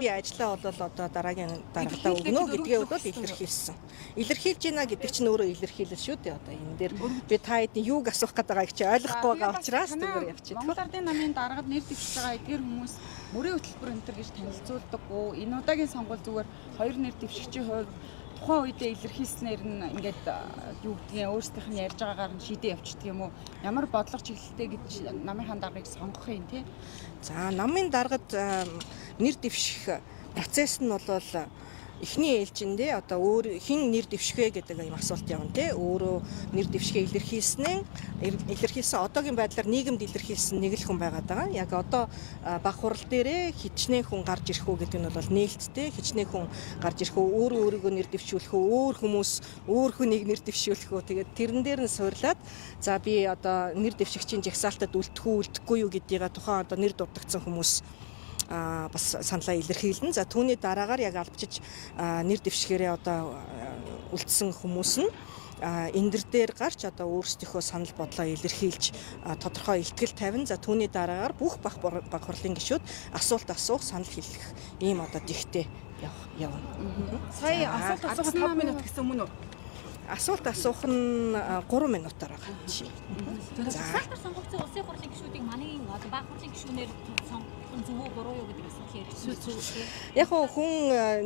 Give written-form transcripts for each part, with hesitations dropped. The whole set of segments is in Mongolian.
Би ажиллаа бол одоо дараагийн дараагтаа өгнө гэдгээ бол илэрхийлсэн. Илэрхийлж гинэ гэдэг чинь өөрөө илэрхийлэл шүү дээ. Одоо энэ дээр би та хэдийн юуг асуух гэдэг байгааг чи ойлгохгүй байгаа учраас зүгээр явчих. Монгол Ардын намын дараагад нэр дэвшиж байгаа эдгээр хүмүүс мөрийн хөтөлбөр энэ төр гэж танилцуулдаггүй. Энэ удаагийн сонгуул зүгээр хоёр нэр дэвшигчийн хувьд тухайн үедээ илэрхийлснээр нь ингээд юу гэдгийг өөрсдийнх нь ярьж байгаагаар нь шийдээ явчихдаг юм уу? Ямар бодлого чиглэлтэй гэж намынхаа даргыг сонгох юм те? За намын даргад нэр дэвших процесс нь бол эхний ээлжиндээ одоо өөр хин нэр дэвшихэ гэдэг юм асуулт явна те. Өөрөө нэр дэвшихэ илэрхийлсэн одоогийн байдлаар нийгэмд илэрхийлсэн нэг л хүн байгаад байгаа. Яг одоо баг хурал дээрээ хичнээн хүн гарч ирэх үү гэдэг нь бол нээлттэй. Хичнээн хүн гарч ирэх үү, өөрийгөө нэр дэвшүүлэх үү, өөр хүмүүс өөр хүнийг нэр дэвшүүлэх үү. Тэгээд тэрэн дээр нь суурлаад за би одоо нэр дэвшигчийн жагсаалтад үлдэх үү, үлдэхгүй юу гэдгийг тухайн одоо нэр дурдгдсан хүмүүс бас саналаа илэрхийлнэ. За түүний дараагаар яг албачиж нэр дэвшгээрээ одоо үлдсэн хүмүүс нь эндэр дээр гарч одоо өөрсдийнхөө санал бодлоо илэрхийлж тодорхой ихтгэл тавина. За түүний дараагаар бүх баг хурлын гишүүд асуулт асуух, санал хэлэх ийм одоо дихтэй явна. Сая асуулт асуух 5 минут гэсэн мөн үү? Асуулт асуух нь 3 минутаар байгаа. Засаалтар сонгогдсон улсын хурлын гишүүдийг манай одоо баг хурлын гишүүнээр сонгох зөв үү буруу юу гэдэг асуулт ярьсан. Яг хүн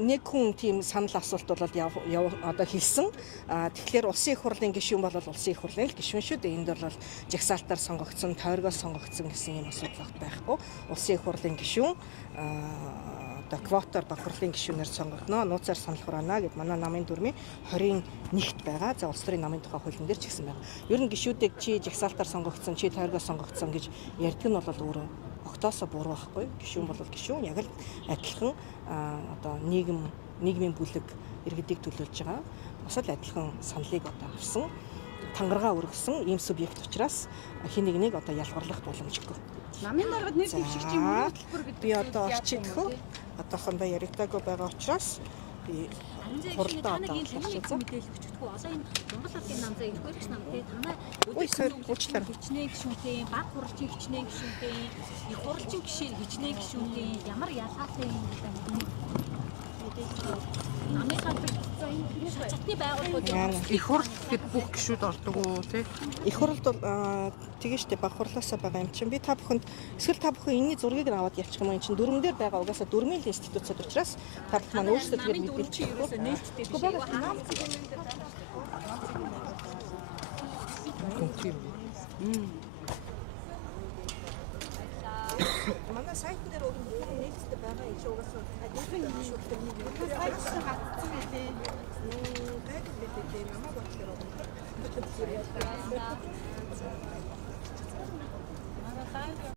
нэг хүн тийм санал асуулт бол одоо хэлсэн. Тэгэхээр улсын их хурлын гишүүн бол улсын их хурлын гишүүн шүү дээ. Энд бол жагсаалтаар сонгогдсон, тойргоос сонгогдсон гэсэн юм асуудал байхгүй. Улсын их хурлын гишүүн квотоор баг хурлын гишүүнээр сонгогдно. Нууцаар санал хураана гэд манай намын дүрмийн 21-т байгаа. За улс төрийн намын тухай хуулийн дээр ч гэсэн байна. Ер нь гишүүдийг чи жагсаалтаар сонгогдсон, чи тойргоос сонгогдсон гэж ярьдаг нь бол өөрөө огтоосоо буруу байхгүй. Гишүүн бол гишүүн яг л адилхан одоо нийгмийн бүлэг иргэдийг төлөөлж байгаа. Бас л адилхан саналыг одоо авсан, тангараа өргөсөн ийм субъект учраас хин нэгнийг одоо ялгарлах боломжгүй. Намын даргад нэр дэвшигчийн мөрийн хөтөлбөр гэдэг би одоо орчидхөө одоохондоо яригдаагүй байгаа учраас би хурдаа одоо мэдээлэл өчтгөө одоо энэ Монгол Ардын намзаа эрхлэгч нам те танай уучлаарай хичнээн гишүүнтэй баг хурлын хичнээн гишүүнтэй их хурлын гишүүн хичнээн гишүүнтэй ямар ялгаатай юм намынхаа шатны байгууллагууд их хурл гэд бүх гишүүд ордог уу те? Их хурлд бол тэгээштэй баг хурлаасаа байгаа юм чинь би та бүхэнд эсвэл та бүхэн энэний зургийг нь аваад явчих юм энэ чинь дүрмэн дээр байгаа угаасаа дүрмийн институцууд учраас та бүхэн маань өөрсдөө тэгээд мэдээлж ерөөсөө нээлттэй биш манай сайтн дээр нээлттэй байгаа юм чи угаасаа